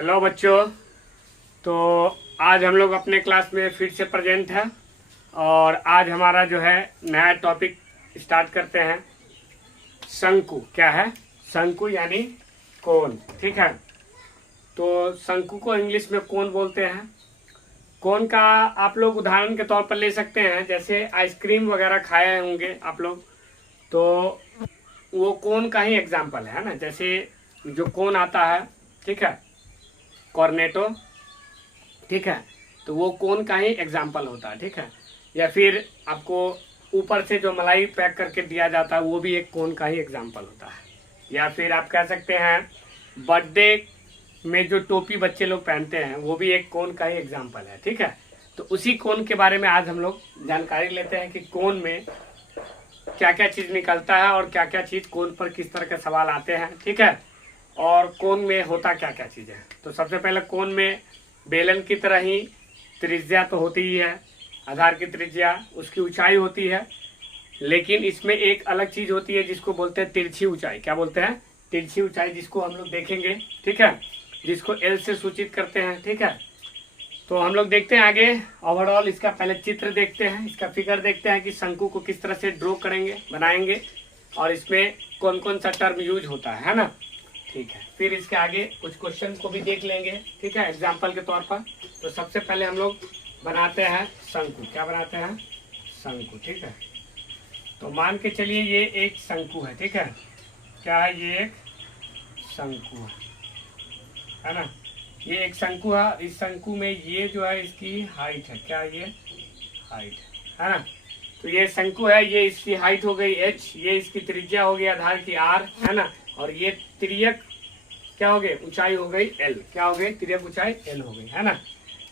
Hello बच्चों। तो आज हम लोग अपने क्लास में फिर से प्रेजेंट है और आज हमारा जो है नया टॉपिक स्टार्ट करते हैं। शंकु क्या है? शंकु यानी कोन। ठीक है, तो शंकु को इंग्लिश में कोन बोलते हैं। कोन का आप लोग उदाहरण के तौर पर ले सकते हैं, जैसे आइसक्रीम वगैरह खाए होंगे आप लोग, तो वो कोन का ही एग्जाम्पल है ना। जैसे जो कोन आता है, ठीक है, कॉर्नेटो, ठीक है, तो वो कोन का ही एग्जाम्पल होता है। ठीक है, या फिर आपको ऊपर से जो मलाई पैक करके दिया जाता है वो भी एक कोन का ही एग्जाम्पल होता है। या फिर आप कह सकते हैं बर्थडे में जो टोपी बच्चे लोग पहनते हैं वो भी एक कोन का ही एग्जाम्पल है। ठीक है, तो उसी कोन के बारे में आज हम लोग जानकारी लेते हैं कि कोन में क्या क्या चीज़ निकलता है और क्या क्या चीज़ कोन पर किस तरह के सवाल आते हैं। ठीक है, और कोन में होता क्या क्या चीज़ है। तो सबसे पहले कोन में बेलन की तरह ही त्रिज्या तो होती ही है, आधार की त्रिज्या, उसकी ऊंचाई होती है, लेकिन इसमें एक अलग चीज़ होती है जिसको बोलते हैं तिरछी ऊंचाई। क्या बोलते हैं? तिरछी ऊंचाई, जिसको हम लोग देखेंगे। ठीक है, जिसको एल से सूचित करते हैं। ठीक है, तो हम लोग देखते हैं आगे। ओवरऑल इसका पहले चित्र देखते हैं, इसका फिगर देखते हैं कि शंकु को किस तरह से ड्रॉ करेंगे, बनाएंगे, और इसमें कौन कौन सा टर्म यूज होता है ना। ठीक है, फिर इसके आगे कुछ क्वेश्चन को भी देख लेंगे। ठीक है, एग्जाम्पल के तौर पर। तो सबसे पहले हम लोग बनाते हैं शंकु। क्या बनाते हैं? शंकु। ठीक है, तो मान के चलिए ये एक शंकु है। ठीक है, क्या है? ये एक शंकु है ना। ये एक शंकु है। इस शंकु में ये जो है इसकी हाइट है। क्या ये हाइट है ना। तो ये शंकु है, ये इसकी हाइट हो गई h, ये इसकी त्रिज्या हो गई आधार की r, है ना। और ये तिर्यक क्या हो गई? ऊंचाई हो गई l। क्या हो गई? तिर्यक ऊंचाई l हो गई, है ना।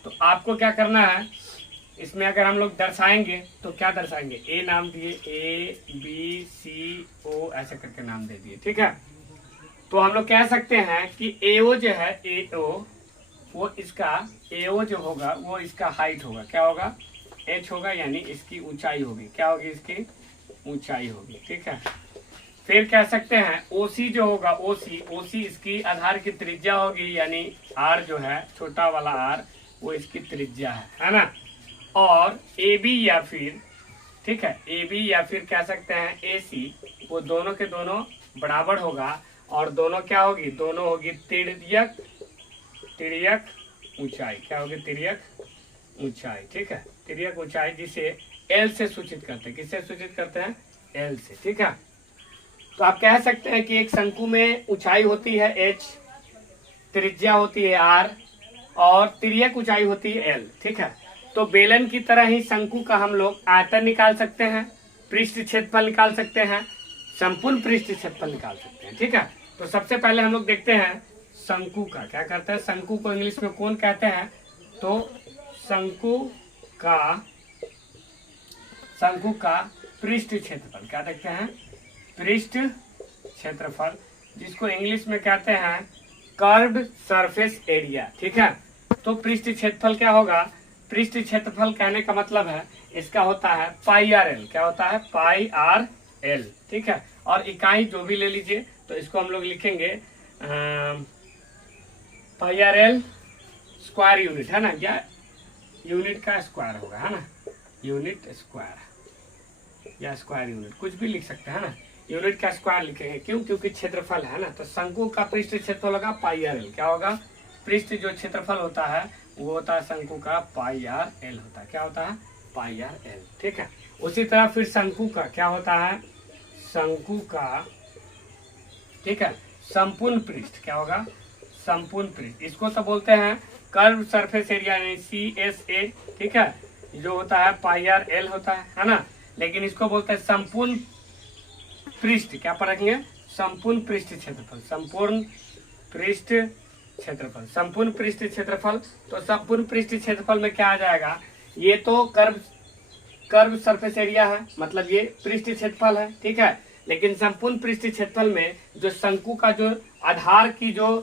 तो आपको क्या करना है, इसमें अगर हम लोग दर्शाएंगे तो क्या दर्शाएंगे? a नाम दिए, a b c o ऐसे करके नाम दे दिए। ठीक है, तो हम लोग कह सकते हैं कि AO जो है, AO वो इसका AO जो होगा वो इसका हाइट होगा। क्या होगा? h होगा, यानी इसकी ऊंचाई होगी। क्या होगी? इसकी ऊंचाई होगी। ठीक है, फिर कह सकते हैं OC जो होगा, OC इसकी आधार की त्रिज्या होगी, यानी R जो है, छोटा वाला R, वो इसकी त्रिज्या है ना। और AB या फिर, ठीक है, AB या फिर कह सकते हैं AC, वो दोनों के दोनों बराबर होगा, और दोनों क्या होगी? दोनों होगी तिर्यक ऊंचाई। क्या होगी? तिर्यक ऊंचाई। ठीक है, तिर्यक ऊंचाई, जिसे L से सूचित करते हैं। किससे सूचित करते हैं? L से। ठीक है, तो आप कह सकते हैं कि एक शंकु में ऊंचाई होती है h, त्रिज्या होती है r, और तिर्यक ऊंचाई होती है l। ठीक है, तो बेलन की तरह ही शंकु का हम लोग आयतन निकाल सकते हैं, पृष्ठ क्षेत्रफल निकाल सकते हैं, संपूर्ण पृष्ठ क्षेत्रफल निकाल सकते हैं। ठीक है, तो सबसे पहले हम लोग देखते हैं शंकु का। क्या करते हैं? शंकु को इंग्लिश में कौन कहते हैं? तो शंकु का पृष्ठ क्षेत्रफल क्या देखते हैं? पृष्ठ क्षेत्रफल, जिसको इंग्लिश में कहते हैं कर्व्ड सरफेस एरिया। ठीक है, तो पृष्ठ क्षेत्रफल क्या होगा? पृष्ठ क्षेत्रफल कहने का मतलब है इसका होता है पाई आर एल। क्या होता है? पाई आर एल। ठीक है, और इकाई जो भी ले लीजिए, तो इसको हम लोग लिखेंगे पाई आर एल स्क्वायर यूनिट, है ना, या यूनिट का स्क्वायर होगा, है ना, यूनिट स्क्वायर या स्क्वायर यूनिट, कुछ भी लिख सकते हैं ना। यूनिट का स्क्वायर लिखेंगे, क्यों? क्योंकि क्षेत्रफल है ना। तो शंकु का पृष्ठ क्षेत्रफल होगा पाई आर एल। क्या होगा? पृष्ठ जो क्षेत्रफल होता है वो होता है शंकु का पाई आर एल होता है। क्या होता है? पाई आर एल। ठीक है, उसी तरह फिर शंकु का क्या होता है? शंकु का, ठीक है, संपूर्ण पृष्ठ। क्या होगा? संपूर्ण पृष्ठ, इसको तो बोलते हैं कर्व सरफेस एरिया, यानी CSA। ठीक है, जो होता है पाई आर एल होता है ना, लेकिन इसको बोलते हैं संपूर्ण पृष्ठ। क्या पढ़ेंगे? संपूर्ण पृष्ठ क्षेत्रफल। संपूर्ण पृष्ठ क्षेत्रफल, संपूर्ण पृष्ठ क्षेत्रफल। तो संपूर्ण पृष्ठ क्षेत्रफल में क्या आ जाएगा? ये तो कर्व सरफेस एरिया है, मतलब ये पृष्ठ क्षेत्रफल है। ठीक है, लेकिन संपूर्ण पृष्ठ क्षेत्रफल में जो शंकु का जो आधार की जो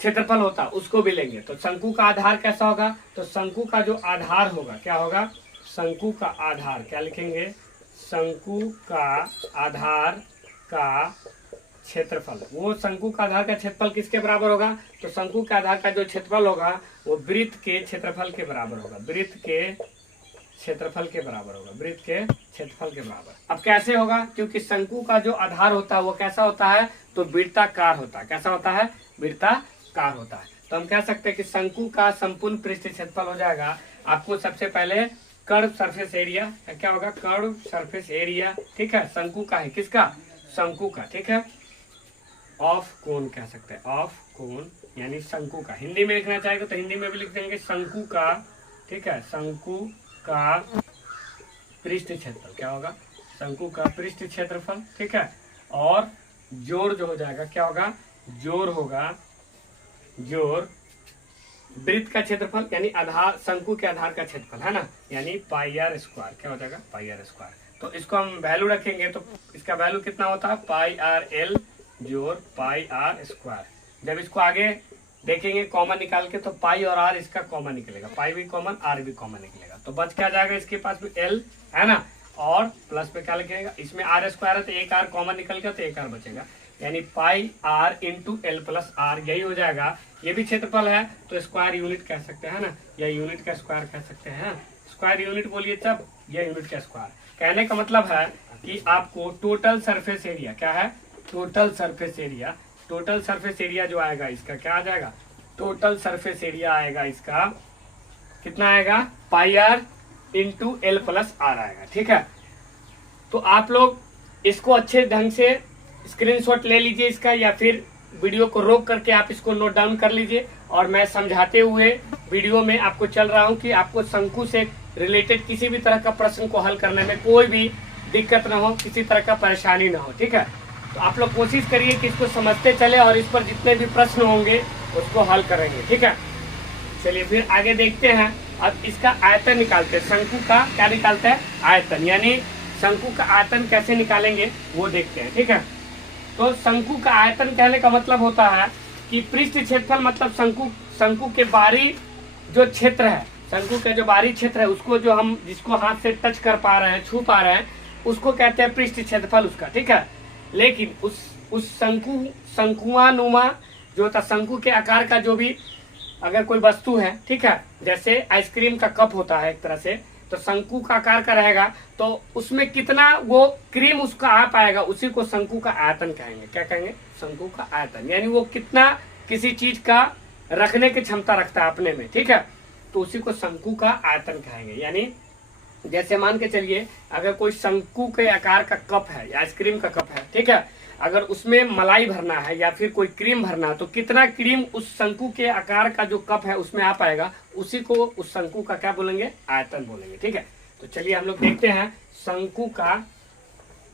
क्षेत्रफल होता है उसको भी लेंगे। तो शंकु का आधार कैसा होगा? तो शंकु का जो आधार होगा, क्या होगा? शंकु का आधार क्या लिखेंगे? शंकु का आधार का क्षेत्रफल, वो शंकु का आधार का क्षेत्रफल किसके बराबर होगा? तो शंकु के आधार का जो क्षेत्रफल होगा वो वृत्त के क्षेत्रफल के बराबर होगा, वृत्त के क्षेत्रफल के बराबर होगा, वृत्त के क्षेत्रफल के बराबर। अब कैसे होगा? क्योंकि शंकु का जो आधार होता है वो कैसा होता है? तो वृत्ताकार होता है। कैसा होता है? वृत्ताकार होता है। तो हम कह सकते हैं कि शंकु का संपूर्ण पृष्ठ क्षेत्रफल हो जाएगा, आपको सबसे पहले कर्व सरफेस एरिया, क्या होगा? कर्व सरफेस एरिया, ठीक है, शंकु का है, किसका? शंकु का, ठीक है, ऑफ कोन कह सकते हैं, ऑफ कोन यानी शंकु का। हिंदी में लिखना चाहेंगे तो हिंदी में भी लिख देंगे शंकु का, ठीक है, शंकु का पृष्ठ क्षेत्रफल क्या होगा? शंकु का पृष्ठ क्षेत्रफल, ठीक है, और जोड़ जो हो जाएगा क्या होगा? जोड़ होगा, जोड़ वृत्त का क्षेत्रफल यानी आधार, शंकु के आधार का क्षेत्रफल है ना, यानी पाई आर स्क्वायर, क्या हो जाएगा? पाई आर स्क्वायर। तो इसको हम वैल्यू रखेंगे तो इसका वैल्यू कितना होता है? पाई आर एल जोड़ पाई आर स्क्वायर। जब इसको आगे देखेंगे कॉमन निकाल के तो पाई और आर इसका कॉमन निकलेगा, पाई भी कॉमन, आर भी कॉमन निकलेगा, तो बच क्या जाएगा? इसके पास भी एल है ना, और प्लस पे क्या लिखेगा? इसमें आर स्क्वायर है तो एक आर कॉमन निकल गया तो एक आर बचेगा, यानी pi R into L plus R, यही हो जाएगा। ये भी क्षेत्रफल है तो स्क्वायर यूनिट कह सकते हैं ना, या यूनिट का स्क्वायर कह सकते हैं। स्क्वायर यूनिट बोलिए तब, या यूनिट का स्क्वायर। कहने का मतलब है कि आपको टोटल सरफेस एरिया क्या है? Total surface area, total surface area जो आएगा इसका क्या आ जाएगा? टोटल सरफेस एरिया आएगा इसका कितना आएगा? Pi R into L plus R आएगा, ठीक है। तो आप लोग इसको अच्छे ढंग से स्क्रीनशॉट ले लीजिए इसका, या फिर वीडियो को रोक करके आप इसको नोट डाउन कर लीजिए, और मैं समझाते हुए वीडियो में आपको चल रहा हूं कि आपको शंकु से रिलेटेड किसी भी तरह का प्रश्न को हल करने में कोई भी दिक्कत ना हो, किसी तरह का परेशानी ना हो, ठीक है। तो आप लोग कोशिश करिए कि इसको समझते चले और इस पर जितने भी प्रश्न होंगे उसको हल करेंगे, ठीक है। चलिए फिर आगे देखते हैं। अब इसका आयतन निकालते हैं, शंकु का क्या निकालते हैं? आयतन, यानी शंकु का आयतन कैसे निकालेंगे वो देखते हैं, ठीक है। तो शंकु का आयतन कहने का मतलब होता है कि पृष्ठ क्षेत्रफल, मतलब शंकु के बाहरी जो क्षेत्र है, शंकु के जो बाहरी क्षेत्र है उसको, जो हम जिसको हाथ से टच कर पा रहे हैं, छू पा रहे हैं, उसको कहते हैं पृष्ठ क्षेत्रफल उसका, ठीक है। लेकिन उस शंकुआनुमा जो होता, शंकु के आकार का जो भी अगर कोई वस्तु है, ठीक है, जैसे आइसक्रीम का कप होता है एक तरह से, तो शंकु का आकार का रहेगा, तो उसमें कितना वो क्रीम उसका आ पाएगा, उसी को शंकु का आयतन कहेंगे। क्या कहेंगे? शंकु का आयतन, यानी वो कितना किसी चीज का रखने की क्षमता रखता है अपने में, ठीक है, तो उसी को शंकु का आयतन कहेंगे। यानी जैसे मान के चलिए अगर कोई शंकु के आकार का कप है, आइसक्रीम का कप है, ठीक है, अगर उसमें मलाई भरना है या फिर कोई क्रीम भरना है, तो कितना क्रीम उस शंकु के आकार का जो कप है उसमें आ पाएगा, उसी को उस शंकु का क्या बोलेंगे? आयतन बोलेंगे, ठीक है। तो चलिए हम लोग देखते हैं शंकु का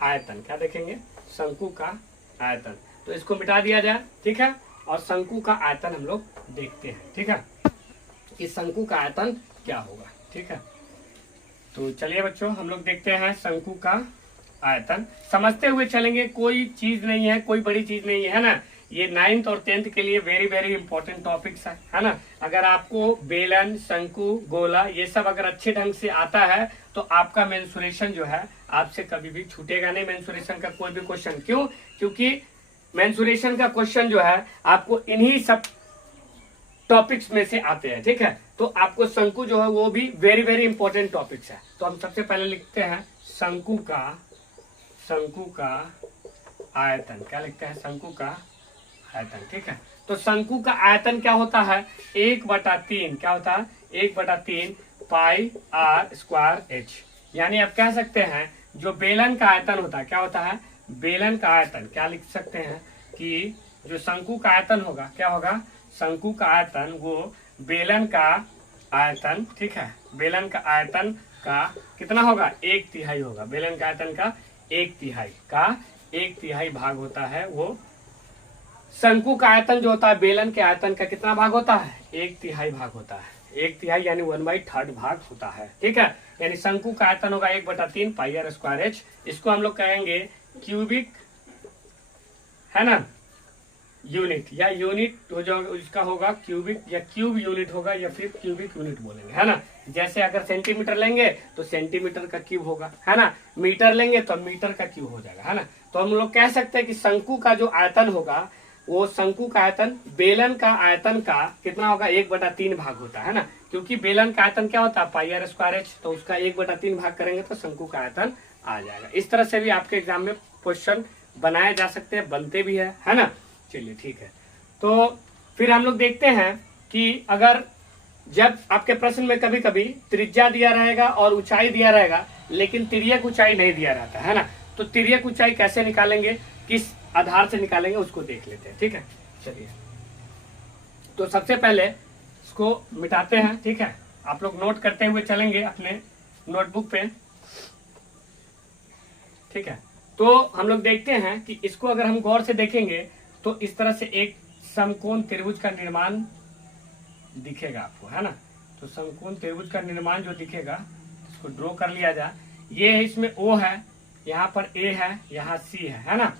आयतन, क्या देखेंगे? शंकु का आयतन। तो इसको मिटा दिया जाए, ठीक है, और शंकु का आयतन हम लोग देखते हैं, ठीक है, कि शंकु का आयतन क्या होगा, ठीक है। तो चलिए बच्चों हम लोग देखते हैं शंकु का आयतन, समझते हुए चलेंगे, कोई चीज नहीं है, कोई बड़ी चीज नहीं है ना। ये 9th और 10th के लिए वेरी वेरी इंपॉर्टेंट टॉपिक्स है ना। अगर आपको बेलन, शंकु, गोला ये सब अगर अच्छे ढंग से आता है तो आपका मेंसुरेशन जो है आपसे कभी भी छूटेगा नहीं। मेंसुरेशन का कोई भी क्वेश्चन, क्यों? क्योंकि मेंसुरेशन का क्वेश्चन जो है आपको इन्हीं सब टॉपिक्स में से आते हैं, ठीक है। तो आपको शंकु जो है वो भी वेरी वेरी इंपॉर्टेंट टॉपिक्स है। तो हम सबसे पहले लिखते हैं शंकु का आयतन, क्या लिखते हैं? शंकु का आयतन, ठीक है। तो शंकु का आयतन क्या होता है? 1/3, क्या होता है? 1/3 पाई आर स्क्वायर एच। यानी आप कह सकते हैं जो बेलन का आयतन होता है, क्या होता है? बेलन का आयतन क्या लिख सकते हैं कि जो शंकु का आयतन होगा, क्या होगा? शंकु का आयतन वो बेलन का आयतन, ठीक है, बेलन का आयतन का कितना होगा? 1/3 होगा। बेलन का आयतन का 1/3 भाग होता है वो। शंकु का आयतन जो होता है बेलन के आयतन का कितना भाग होता है? 1/3 भाग होता है। 1/3 यानी 1/3 भाग होता है, ठीक है। यानी शंकु का आयतन होगा 1/3 पाई आर स्क्वायर एच। इसको हम लोग कहेंगे क्यूबिक, है ना, यूनिट या यूनिट हो जाएगा, उसका होगा क्यूबिक या क्यूब यूनिट होगा या फिर क्यूबिक यूनिट बोलेंगे, है ना। जैसे अगर सेंटीमीटर लेंगे तो सेंटीमीटर का क्यूब होगा, है ना। मीटर लेंगे तो मीटर का क्यूब हो जाएगा, है ना। तो हम लोग कह सकते हैं कि शंकु का जो आयतन होगा वो शंकु का आयतन बेलन का आयतन का कितना होगा, 1/3 भाग होता है ना। क्योंकि बेलन का आयतन क्या होता है, πr²h, तो उसका 1/3 भाग करेंगे तो शंकु का आयतन आ जाएगा। इस तरह से भी आपके एग्जाम में क्वेश्चन बनाए जा सकते हैं, बनते भी है ना। चलिए ठीक है। तो फिर हम लोग देखते हैं कि अगर जब आपके प्रश्न में कभी कभी त्रिज्या दिया रहेगा और ऊंचाई दिया रहेगा लेकिन तिर्यक ऊंचाई नहीं दिया रहता है ना, तो तिर्यक ऊंचाई कैसे निकालेंगे, किस आधार से निकालेंगे उसको देख लेते हैं, ठीक है। चलिए, तो सबसे पहले इसको मिटाते हैं, ठीक है। आप लोग नोट करते हुए चलेंगे अपने नोटबुक पे, ठीक है। तो हम लोग देखते हैं कि इसको अगर हम गौर से देखेंगे तो इस तरह से एक समकोण त्रिभुज का निर्माण दिखेगा आपको, है ना। तो समकोण त्रिभुज का निर्माण जो दिखेगा इसको ड्रॉ कर लिया जाए। ये है, इसमें O है, यहाँ पर A है, यहाँ C है ना।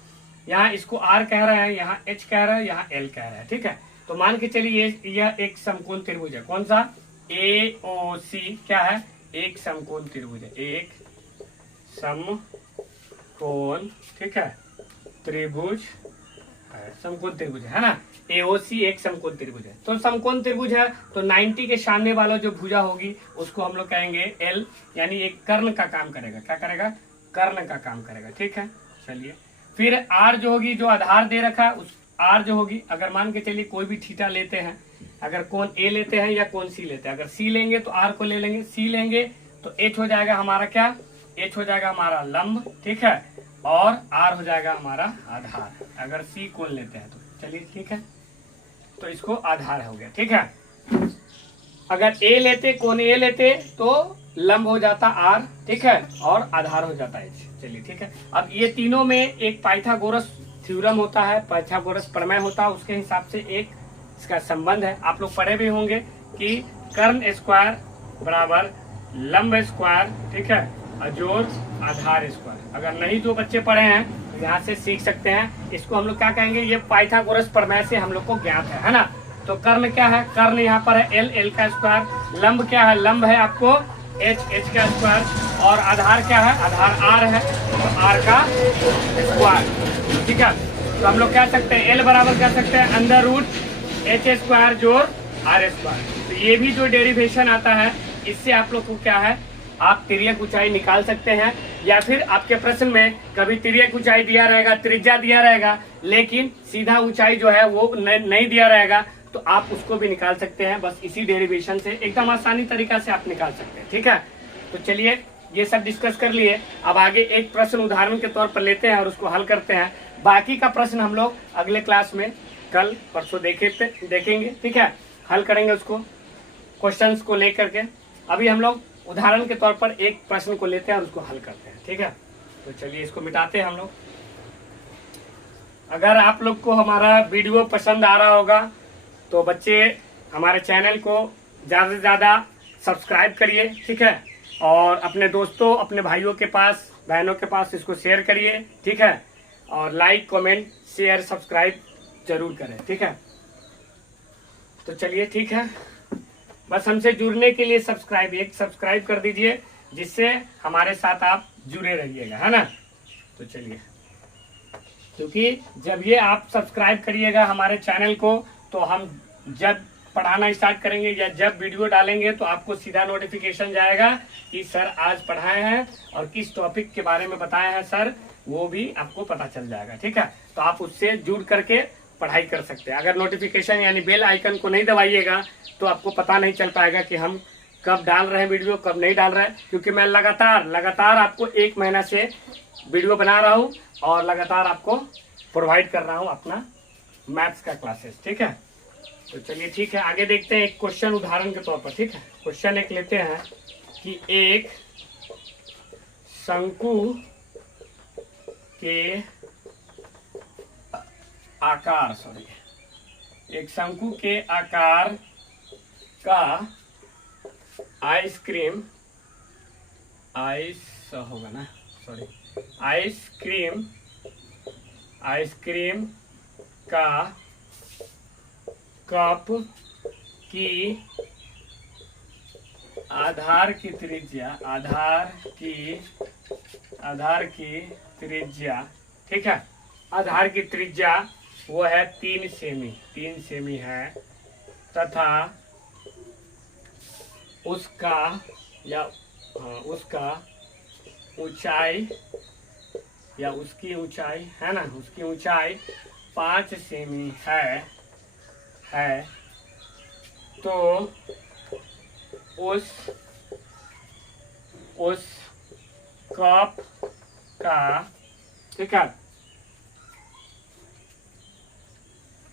यहाँ इसको R कह रहे हैं, यहाँ H कह रहे हैं, यहाँ L कह रहे हैं, ठीक है। तो मान के चलिए यह एक समकोण त्रिभुज है, कौन सा, AOC क्या है, एक समकोण त्रिभुज है, एक समकोण, ठीक है, त्रिभुज, समकोण त्रिभुज है ना। AOC एक समकोण त्रिभुज है। तो समकोण त्रिभुज है तो 90 के सामने वाला जो भुजा होगी उसको हम लोग कहेंगे L, यानी एक कर्ण का काम करेगा, क्या करेगा, कर्ण का काम करेगा, ठीक है। चलिए, फिर R जो होगी, जो आधार दे रखा है उस R जो होगी, अगर मान के चलिए कोई भी थीटा लेते हैं, अगर कोण A लेते हैं या कोण C लेते हैं, अगर C लेंगे तो R को ले लेंगे, C लेंगे तो H हो जाएगा हमारा क्या, H हो जाएगा हमारा लंब, ठीक है, और R हो जाएगा हमारा आधार, अगर C कोण लेते हैं तो। चलिए ठीक है, तो इसको आधार हो गया, ठीक है। अगर A लेते, कोण A लेते तो लंब हो जाता R, ठीक है, और आधार हो जाता H। चलिए ठीक है। अब ये तीनों में एक पाइथागोरस थ्योरम होता है, पाइथागोरस प्रमेय होता है, उसके हिसाब से एक इसका संबंध है। आप लोग पढ़े भी होंगे कि कर्ण स्क्वायर बराबर लंब स्क्वायर, ठीक है, अजोड़ आधार स्क्वायर। अगर नहीं जो बच्चे पढ़े हैं तो यहाँ से सीख सकते हैं। इसको हम लोग क्या कहेंगे, ये पाइथागोरस प्रमेय से हम लोग को ज्ञात है ना। तो कर्ण क्या है, कर्ण यहाँ पर है L, L का स्क्वायर। लंब क्या है, लंब है आपको H, H का स्क्वायर। और आधार क्या है, आधार R है, तो R का स्क्वायर, ठीक है। तो हम लोग कह सकते हैं L बराबर कर सकते हैं अंडर रूट H स्क्वायर जोड़ R स्क्वायर। तो ये भी जो डेरिवेशन आता है इससे आप लोग को क्या है, आप तिर्यक ऊंचाई निकाल सकते हैं। या फिर आपके प्रश्न में कभी तिर्यक ऊंचाई दिया रहेगा, त्रिज्या दिया रहेगा, लेकिन सीधा ऊंचाई जो है वो नहीं दिया रहेगा, तो आप उसको भी निकाल सकते हैं। बस इसी डेरिवेशन से एकदम आसानी तरीका से आप निकाल सकते हैं, ठीक है। तो चलिए, ये सब डिस्कस कर लिए। अब आगे एक प्रश्न उदाहरण के तौर पर लेते हैं और उसको हल करते हैं। बाकी का प्रश्न हम लोग अगले क्लास में कल परसों देखेंगे, ठीक है, हल करेंगे उसको, क्वेश्चंस को लेकर के। अभी हम लोग उदाहरण के तौर पर एक प्रश्न को लेते हैं और उसको हल करते हैं, ठीक है। तो चलिए इसको मिटाते हैं हम लोग। अगर आप लोग को हमारा वीडियो पसंद आ रहा होगा तो बच्चे हमारे चैनल को ज़्यादा से ज़्यादा सब्सक्राइब करिए, ठीक है, और अपने दोस्तों, अपने भाइयों के पास, बहनों के पास इसको शेयर करिए, ठीक है, और लाइक, कमेंट, शेयर, सब्सक्राइब जरूर करें, ठीक है। तो चलिए ठीक है, बस हमसे जुड़ने के लिए एक सब्सक्राइब कर दीजिए, जिससे हमारे साथ आप जुड़े रहिएगा, है ना। तो चलिए, क्योंकि जब ये आप सब्सक्राइब करिएगा हमारे चैनल को, तो हम जब पढ़ाना स्टार्ट करेंगे या जब वीडियो डालेंगे तो आपको सीधा नोटिफिकेशन जाएगा कि सर आज पढ़ाए हैं और किस टॉपिक के बारे में बताए हैं सर, वो भी आपको पता चल जाएगा, ठीक है। तो आप उससे जुड़ करके पढ़ाई कर सकते हैं। अगर नोटिफिकेशन यानी बेल आइकन को नहीं दबाइएगा तो आपको पता नहीं चल पाएगा कि हम कब डाल रहे हैं वीडियो, कब नहीं डाल रहे हैं। क्योंकि मैं लगातार आपको 1 महीना से वीडियो बना रहा हूँ और लगातार आपको प्रोवाइड कर रहा हूँ अपना मैथ्स का क्लासेस, ठीक है। तो चलिए ठीक है, आगे देखते हैं एक क्वेश्चन उदाहरण के तौर पर, ठीक है। क्वेश्चन एक लेते हैं कि एक शंकु के आकार, एक शंकु के आकार का आइसक्रीम का कप की आधार की त्रिज्या, ठीक है, आधार की त्रिज्या वो है 3 सेमी है, तथा उसका ऊंचाई या उसकी ऊंचाई है ना, उसकी ऊंचाई 5 सेमी है, तो उस कप का, ठीक है,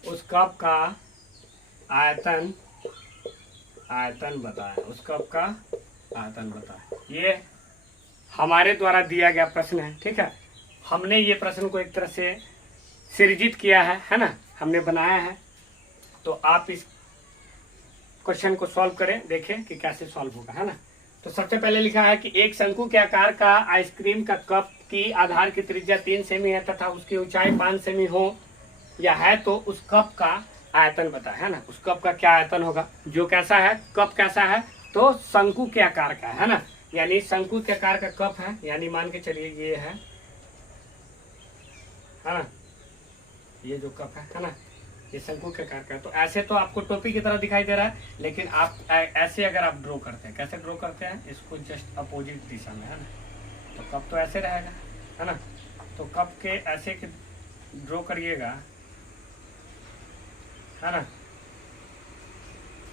उस कप का आयतन बताएं, उस कप का आयतन बताएं। ये हमारे द्वारा दिया गया प्रश्न है, ठीक है। हमने ये प्रश्न को एक तरह से सृजित किया है ना, हमने बनाया है। तो आप इस क्वेश्चन को सॉल्व करें, देखें कि कैसे सॉल्व होगा, है ना। तो सबसे पहले लिखा है कि एक शंकु के आकार का आइसक्रीम का कप की आधार की त्रिज्या 3 सेमी है तथा उसकी ऊंचाई 5 सेमी हो या है, तो उस कप का आयतन बता, है ना। उस कप का क्या आयतन होगा, जो कैसा है, कप कैसा है, तो शंकु के आकार का है ना, यानी शंकु के आकार का कप है, यानी मान के चलिए ये है ना, ये जो कप है ना, ये शंकु के आकार का है। तो ऐसे तो आपको टोपी की तरह दिखाई दे रहा है, लेकिन आप ऐसे अगर आप ड्रॉ करते हैं, कैसे ड्रॉ करते हैं, इसको जस्ट अपोजिट दिशा में, है ना। तो कप तो ऐसे रहेगा, है ना। तो कप के ऐसे ड्रॉ करिएगा, है ना,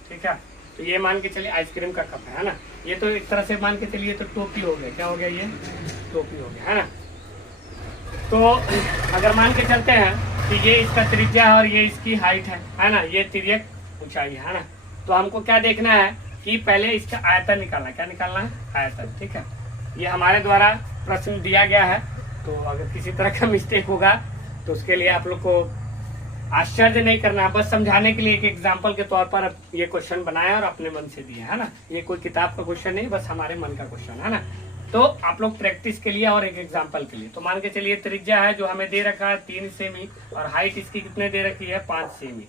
ठीक है। तो ये मान के चलिए आइसक्रीम का कप है ना। ये तो एक तरह से मान के चलिए तो टोपी हो गया, क्या हो गया, ये टोपी हो गया, है ना। तो अगर मान के चलते हैं कि ये इसका त्रिज्या है और ये इसकी हाइट है ना, ये तिर्यक ऊंचाई है ना। तो हमको क्या देखना है कि पहले इसका आयतन निकालना है, क्या निकालना है, आयतन, ठीक है। ये हमारे द्वारा प्रश्न दिया गया है, तो अगर किसी तरह का मिस्टेक होगा तो उसके लिए आप लोग को आश्चर्य नहीं करना है, बस समझाने के लिए एक एग्जाम्पल के तौर पर ये क्वेश्चन बनाया और अपने मन से दिया, है ना। ये कोई किताब का क्वेश्चन नहीं, बस हमारे मन का क्वेश्चन है ना। तो आप लोग प्रैक्टिस के लिए और एक एग्जाम्पल के लिए, तो मान के चलिए त्रिज्या है जो हमें दे रखा है 3 सेमी और हाइट इसकी कितने दे रखी है, 5 सेमी।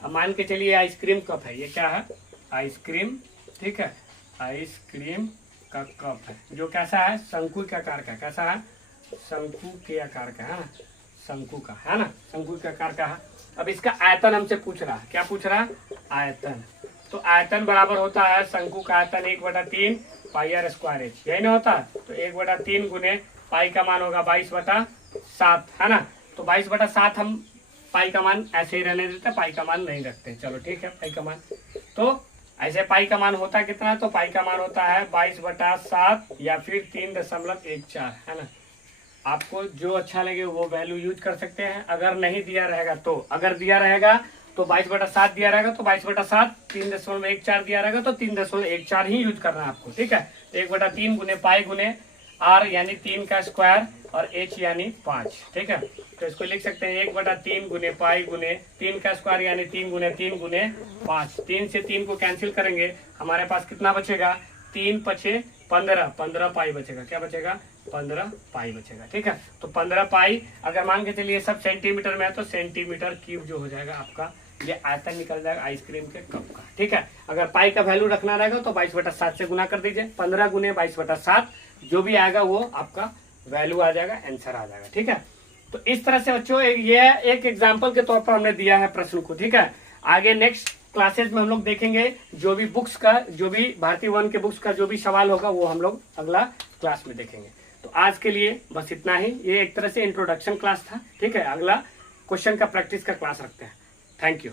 अब मान के चलिए आइसक्रीम कप है, ये क्या है, आइसक्रीम, ठीक है, आइसक्रीम का कप है जो कैसा है, शंकु के आकार का, कैसा है, शंकु के आकार का, है ना, शंकु का, है ना, शंकु के आकार का है। अब इसका आयतन हमसे पूछ रहा है, क्या पूछ रहा है, आयतन। तो आयतन बराबर होता है शंकु का आयतन 1/3 पाई आर स्क्वायर एच, यही ना होता है। तो 1/3 गुने पाई का मान होगा 22/7, है ना। तो 22/7 हम पाई का मान ऐसे ही रहने देते, पाई का मान नहीं रखते, चलो ठीक है। पाई का मान तो ऐसे पाई का मान होता कितना, तो पाई का मान होता है 22/7 या फिर 3.14, है ना। आपको जो अच्छा लगे वो वैल्यू यूज कर सकते हैं। अगर नहीं दिया रहेगा तो, अगर दिया रहेगा तो 22/7 दिया रहेगा तो 22/7, 3.14 दिया रहेगा तो 3.14 ही यूज करना है आपको, ठीक है। तो 1/3 गुने पाई गुने आर यानी 3 का स्क्वायर और एच यानी 5, ठीक है। तो इसको लिख सकते हैं 1/3 गुने पाई गुने 3 का स्क्वायर यानी 3 गुने 3 गुने 5। 3 से 3 को कैंसिल करेंगे, हमारे पास कितना बचेगा, 3 पचे 15 पाई बचेगा, क्या बचेगा, 15 पाई बचेगा, ठीक है। तो 15 पाई अगर मान के चलिए सब सेंटीमीटर में है तो सेंटीमीटर क्यूब जो हो जाएगा आपका, ये आयतन निकल जाएगा आइसक्रीम के कप का, ठीक है। अगर पाई का वैल्यू रखना रहेगा तो 22/7 से गुना कर दीजिए, 15 गुने 22/7 जो भी आएगा वो आपका वैल्यू आ जाएगा, आंसर आ जाएगा, ठीक है। तो इस तरह से बच्चों ये एक एग्जाम्पल के तौर पर हमने दिया है प्रश्न को, ठीक है। आगे नेक्स्ट क्लासेज में हम लोग देखेंगे जो भी बुक्स का, जो भी भारतीय वन के बुक्स का जो भी सवाल होगा वो हम लोग अगला क्लास में देखेंगे। तो आज के लिए बस इतना ही, ये एक तरह से इंट्रोडक्शन क्लास था, ठीक है। अगला क्वेश्चन का प्रैक्टिस का क्लास रखते हैं। Thank you.